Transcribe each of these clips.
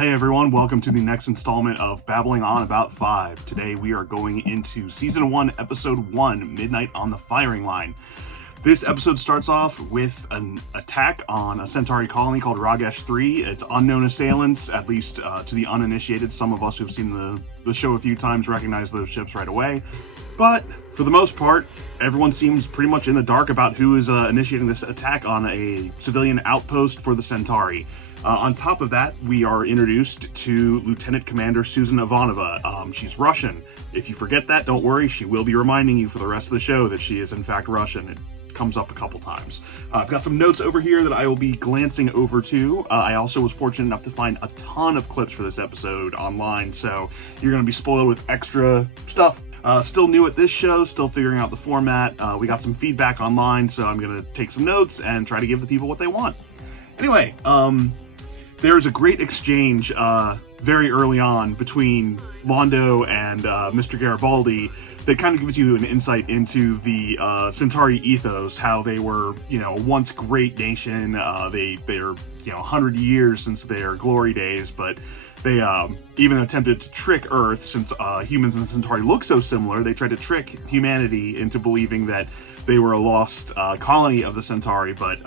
hey everyone, welcome to the next installment of Babbling on About 5. Today we are going into Season 1, Episode 1, Midnight on the Firing Line. This episode starts off with an attack on a Centauri colony called Ragesh 3. It's unknown assailants, at least to the uninitiated. Some of us who've seen the show a few times recognize those ships right away. But for the most part, everyone seems pretty much in the dark about who is initiating this attack on a civilian outpost for the Centauri. On top of that, we are introduced to Lieutenant Commander Susan Ivanova. She's Russian. If you forget that, don't worry, she will be reminding you for the rest of the show that she is in fact Russian. It comes up a couple times. I've got some notes over here that I will be glancing over to. I also was fortunate enough to find a ton of clips for this episode online, so you're going to be spoiled with extra stuff. Still new at this show, still figuring out the format. We got some feedback online, so I'm going to take some notes and try to give the people what they want. Anyway, there's a great exchange very early on between Londo and Mr. Garibaldi that kind of gives you an insight into the Centauri ethos, how they were, once great nation. They're 100 years since their glory days, but they even attempted to trick Earth, since humans and Centauri look so similar. They tried to trick humanity into believing that they were a lost colony of the Centauri, but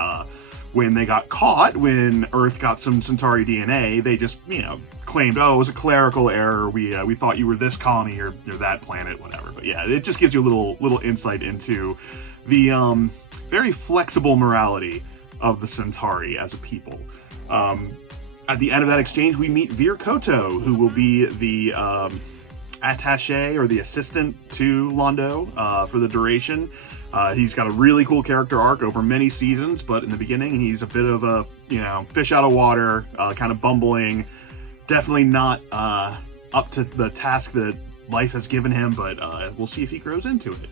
when they got caught, when Earth got some Centauri DNA, they just, claimed, oh, it was a clerical error. We thought you were this colony or that planet, whatever. But yeah, it just gives you a little insight into the very flexible morality of the Centauri as a people. At the end of that exchange, we meet Vir Koto, who will be the attaché or the assistant to Londo for the duration. He's got a really cool character arc over many seasons, but in the beginning, he's a bit of a, fish out of water, kind of bumbling, definitely not up to the task that life has given him, but we'll see if he grows into it.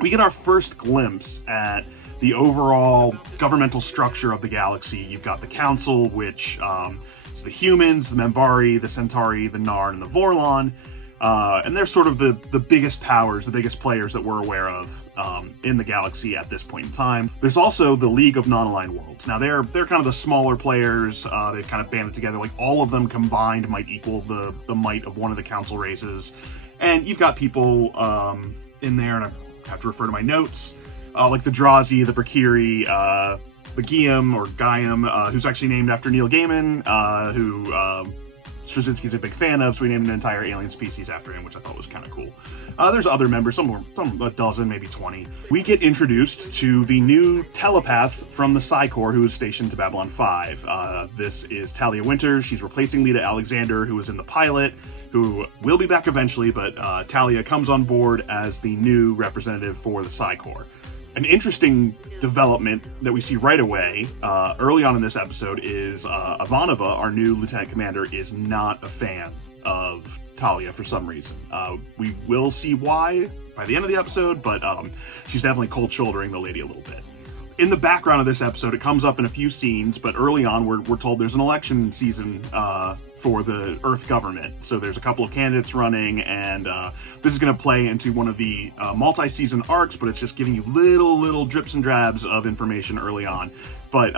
We get our first glimpse at the overall governmental structure of the galaxy. You've got the Council, which is the humans, the Membari, the Centauri, the Narn, and the Vorlon. And they're sort of the biggest powers, the biggest players that we're aware of in the galaxy at this point in time. There's also the League of Non-Aligned Worlds. Now, they're kind of the smaller players. They've kind of banded together. Like, all of them combined might equal the might of one of the council races. And you've got people in there, and I have to refer to my notes, like the Drazi, the Brakiri, the Guillaume, or Gaiam, who's actually named after Neil Gaiman, who Straczynski's a big fan of, so we named an entire alien species after him, which I thought was kind of cool. There's other members, some a dozen, maybe 20. We get introduced to the new telepath from the Psi Corps who is stationed to Babylon 5. This is Talia Winters. She's replacing Lita Alexander, who was in the pilot, who will be back eventually, but Talia comes on board as the new representative for the Psi Corps. An interesting development that we see right away, early on in this episode, is Ivanova, our new lieutenant commander, is not a fan of Talia for some reason. We will see why by the end of the episode, but she's definitely cold-shouldering the lady a little bit. In the background of this episode, it comes up in a few scenes, but early on we're told there's an election season for the Earth government. So there's a couple of candidates running, and this is going to play into one of the multi-season arcs, but it's just giving you little drips and drabs of information early on. But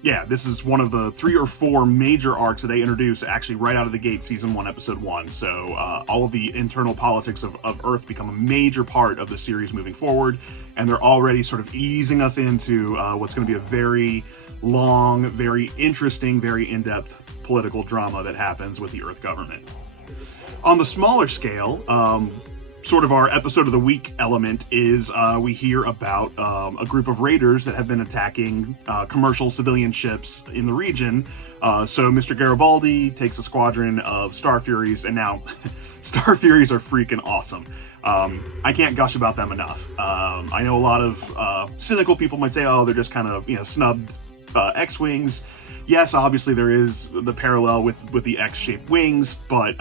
yeah, this is one of the 3 or 4 major arcs that they introduce actually right out of the gate, Season 1, Episode 1. So all of the internal politics of Earth become a major part of the series moving forward, and they're already sort of easing us into what's going to be a very long, very interesting, very in-depth political drama that happens with the Earth government. On the smaller scale, sort of our episode of the week element is we hear about a group of raiders that have been attacking commercial civilian ships in the region. So Mr. Garibaldi takes a squadron of Star Furies, and now Star Furies are freaking awesome. I can't gush about them enough. I know a lot of cynical people might say, oh, they're just kind of snubbed X-Wings. Yes, obviously there is the parallel with the X-shaped wings, but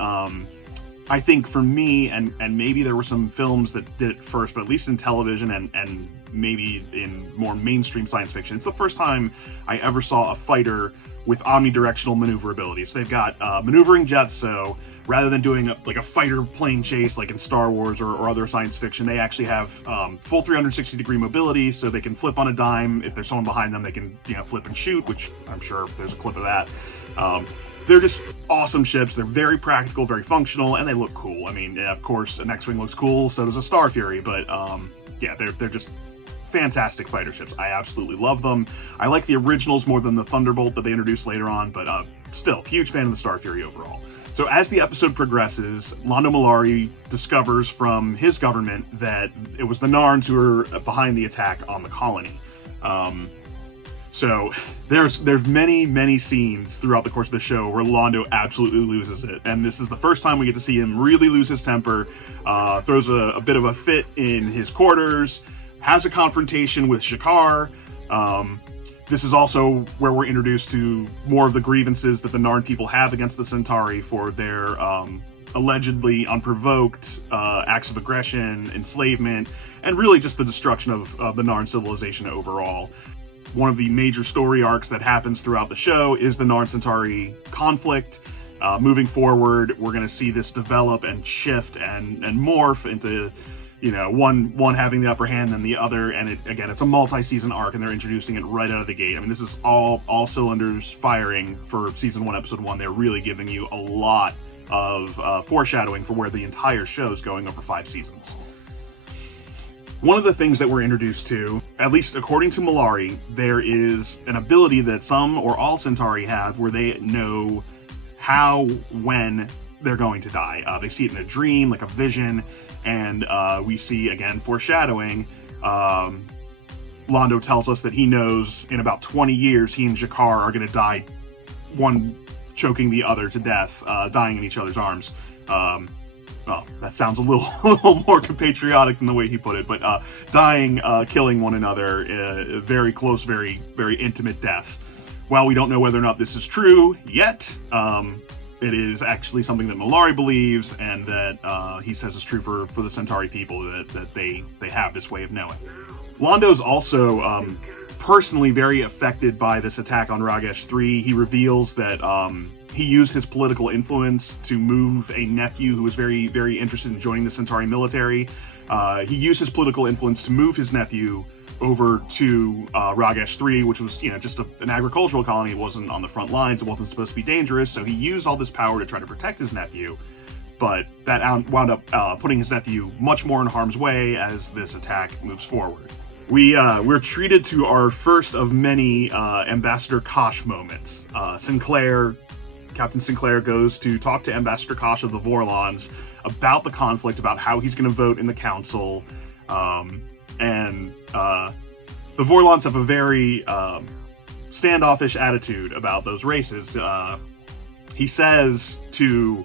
I think for me, and maybe there were some films that did it first, but at least in television and maybe in more mainstream science fiction, it's the first time I ever saw a fighter with omnidirectional maneuverability. So they've got maneuvering jets, so rather than doing a fighter plane chase like in Star Wars or other science fiction, they actually have full 360-degree mobility, so they can flip on a dime. If there's someone behind them, they can flip and shoot, which I'm sure there's a clip of that. They're just awesome ships. They're very practical, very functional, and they look cool. I mean, of course, an X-Wing looks cool, so does a Star Fury, but yeah, they're just fantastic fighter ships. I absolutely love them. I like the originals more than the Thunderbolt that they introduced later on, but still, huge fan of the Star Fury overall. So as the episode progresses, Londo Mollari discovers from his government that it was the Narns who were behind the attack on the colony. So there's many scenes throughout the course of the show where Londo absolutely loses it, and this is the first time we get to see him really lose his temper. Throws a bit of a fit in his quarters, has a confrontation with Shakar. This is also where we're introduced to more of the grievances that the Narn people have against the Centauri for their allegedly unprovoked acts of aggression, enslavement, and really just the destruction of the Narn civilization overall. One of the major story arcs that happens throughout the show is the Narn-Centauri conflict. Moving forward, we're going to see this develop and shift and morph into one having the upper hand than the other, and it's a multi-season arc, and they're introducing it right out of the gate. I mean, this is all cylinders firing for season 1, episode 1. They're really giving you a lot of foreshadowing for where the entire show is going over 5 seasons. One of the things that we're introduced to, at least according to Mollari, there is an ability that some or all Centauri have where they know how, when they're going to die. They see it in a dream, like a vision, and we see, again, foreshadowing. Londo tells us that he knows in about 20 years he and Jakar are going to die, one choking the other to death, dying in each other's arms. Well, that sounds a little more patriotic than the way he put it, but dying, killing one another, very close, very intimate death. While we don't know whether or not this is true yet, it is actually something that Mollari believes, and that he says is true for the Centauri people, that they have this way of knowing. Londo's also personally very affected by this attack on Ragesh 3. He reveals that he used his political influence to move a nephew who was very interested in joining the Centauri military. He used his political influence to move his nephew over to Ragesh 3, which was just an agricultural colony. It wasn't on the front lines. It wasn't supposed to be dangerous. So he used all this power to try to protect his nephew. But that wound up putting his nephew much more in harm's way as this attack moves forward. We're treated to our first of many Ambassador Kosh moments. Captain Sinclair goes to talk to Ambassador Kosh of the Vorlons about the conflict, about how he's going to vote in the council, and the Vorlons have a very standoffish attitude about those races. He says to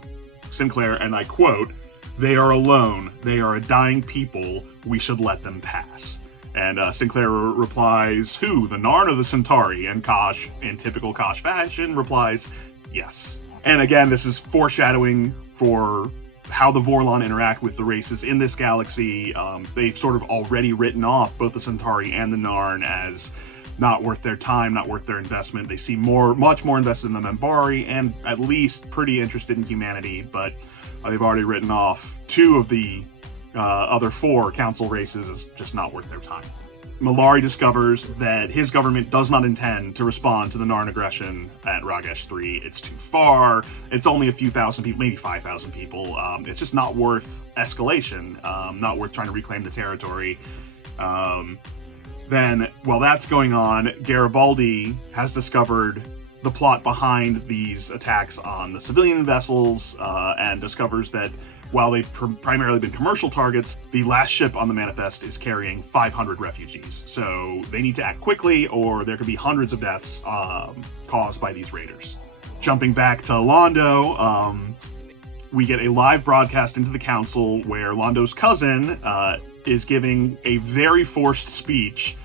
Sinclair, and I quote, "They are alone. They are a dying people. We should let them pass." And Sinclair replies, "Who, the Narn or the Centauri?" And Kosh, in typical Kosh fashion, replies, "Yes." And again, this is foreshadowing for how the Vorlon interact with the races in this galaxy. They've sort of already written off both the Centauri and the Narn as not worth their time, not worth their investment. They seem much more invested in the Minbari, and at least pretty interested in humanity, but they've already written off 2 of the other 4 council races as just not worth their time. Mollari discovers that his government does not intend to respond to the Narn aggression at Ragesh 3. It's too far. It's only a few thousand people, maybe 5,000 people. It's just not worth escalation, not worth trying to reclaim the territory. Then, while that's going on, Garibaldi has discovered the plot behind these attacks on the civilian vessels, and discovers that while they've primarily been commercial targets, the last ship on the manifest is carrying 500 refugees. So they need to act quickly, or there could be hundreds of deaths caused by these raiders. Jumping back to Londo, we get a live broadcast into the council where Londo's cousin is giving a very forced speech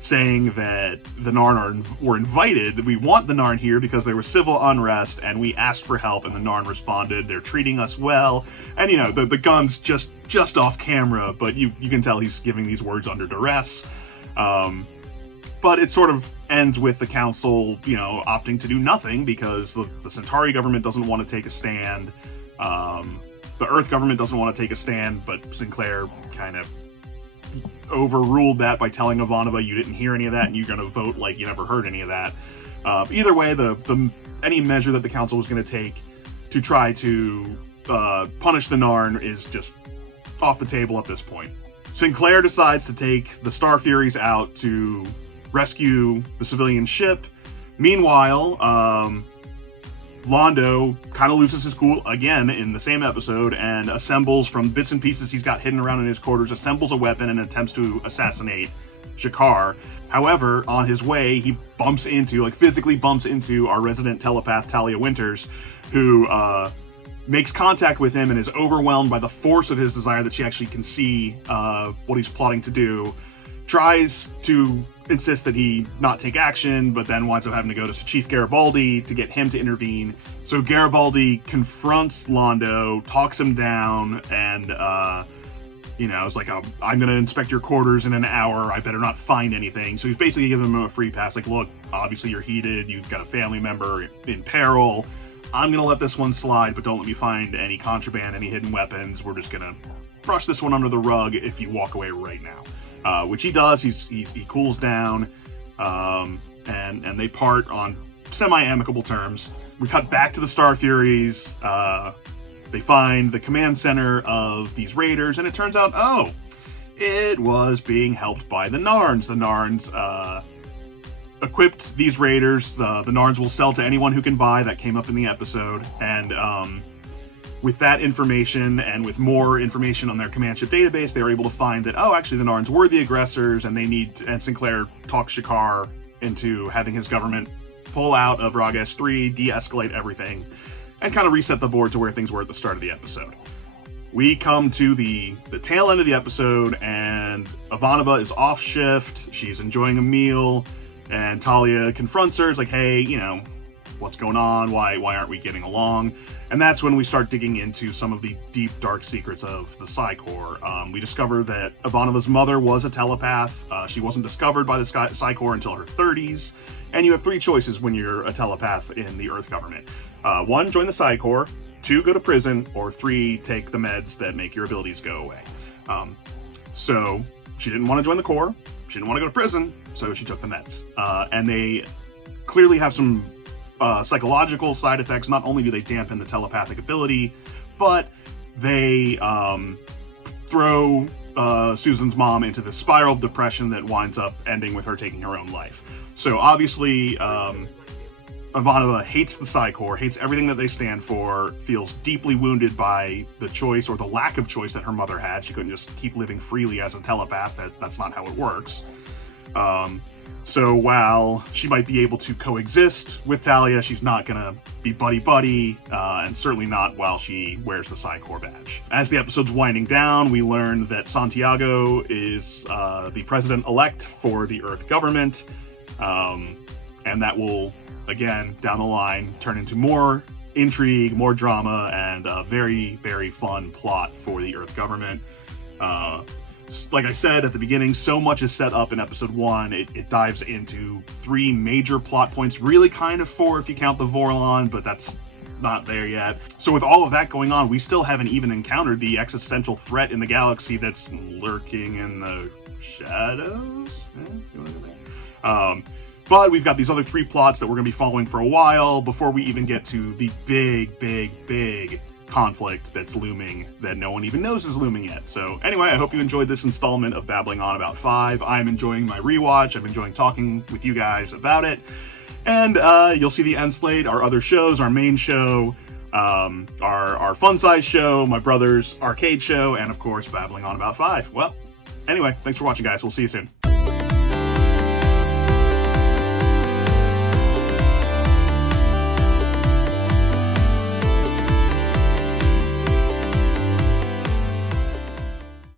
saying that the Narn were invited. We want the Narn here because there was civil unrest, and we asked for help, and the Narn responded, "They're treating us well." And the gun's just off camera, but you can tell he's giving these words under duress. But it sort of ends with the council, opting to do nothing because the Centauri government doesn't want to take a stand. The Earth government doesn't want to take a stand, but Sinclair kind of overruled that by telling Ivanova you didn't hear any of that and you're going to vote like you never heard any of that. Either way, any measure that the council was going to take to try to punish the Narn is just off the table at this point. Sinclair decides to take the Star Furies out to rescue the civilian ship. Meanwhile, Londo kind of loses his cool again in the same episode and assembles from bits and pieces he's got hidden around in his quarters, assembles a weapon and attempts to assassinate G'Kar. However, on his way, he physically bumps into our resident telepath, Talia Winters, who makes contact with him and is overwhelmed by the force of his desire that she actually can see what he's plotting to do. Tries to insist that he not take action, but then winds up having to go to Chief Garibaldi to get him to intervene. So Garibaldi confronts Londo, talks him down, and it's like, I'm going to inspect your quarters in an hour. I better not find anything. So he's basically giving him a free pass. Like, look, obviously you're heated. You've got a family member in peril. I'm going to let this one slide, but don't let me find any contraband, any hidden weapons. We're just going to brush this one under the rug if you walk away right now. Which he does. He cools down, and they part on semi-amicable terms. We cut back to the Star Furies. They find the command center of these raiders, and it turns out, it was being helped by the Narns. The Narns equipped these raiders. The Narns will sell to anyone who can buy. That came up in the episode, and with that information and with more information on their command ship database, they were able to find that, actually the Narns were the aggressors, and Sinclair talks G'Kar into having his government pull out of Ragesh 3, de-escalate everything, and kind of reset the board to where things were at the start of the episode. We come to the tail end of the episode, and Ivanova is off shift. She's enjoying a meal, and Talia confronts her. It's like, hey, what's going on? Why aren't we getting along? And that's when we start digging into some of the deep, dark secrets of the Psi Corps. We discover that Ivanova's mother was a telepath. She wasn't discovered by the Psi Corps until her 30s. And you have 3 choices when you're a telepath in the Earth government. 1, join the Psi Corps. 2, go to prison. Or 3, take the meds that make your abilities go away. So she didn't want to join the Corps. She didn't want to go to prison. So she took the meds. And they clearly have some psychological side effects. Not only do they dampen the telepathic ability, but they throw Susan's mom into the spiral of depression that winds up ending with her taking her own life. So obviously, Ivanova hates the Psi Corps, hates everything that they stand for, feels deeply wounded by the choice or the lack of choice that her mother had. She couldn't just keep living freely as a telepath. That's not how it works. So while she might be able to coexist with Talia, she's not going to be buddy-buddy, and certainly not while she wears the Psi Corps badge. As the episode's winding down, we learn that Santiago is the president-elect for the Earth government, and that will, again, down the line, turn into more intrigue, more drama, and a very, very fun plot for the Earth government. Like I said at the beginning, so much is set up in episode 1. It dives into 3 major plot points, really kind of 4 if you count the Vorlon, but that's not there yet. So with all of that going on, we still haven't even encountered the existential threat in the galaxy that's lurking in the shadows? But we've got these other 3 plots that we're going to be following for a while before we even get to the big conflict that's looming that no one even knows is looming yet. So anyway, I hope you enjoyed this installment of Babbling On About 5. I'm enjoying my rewatch. I'm enjoying talking with you guys about it. And you'll see the end slate, our other shows, our main show, our fun size show, my brother's arcade show, and of course, Babbling On About 5. Well, anyway, thanks for watching, guys. We'll see you soon.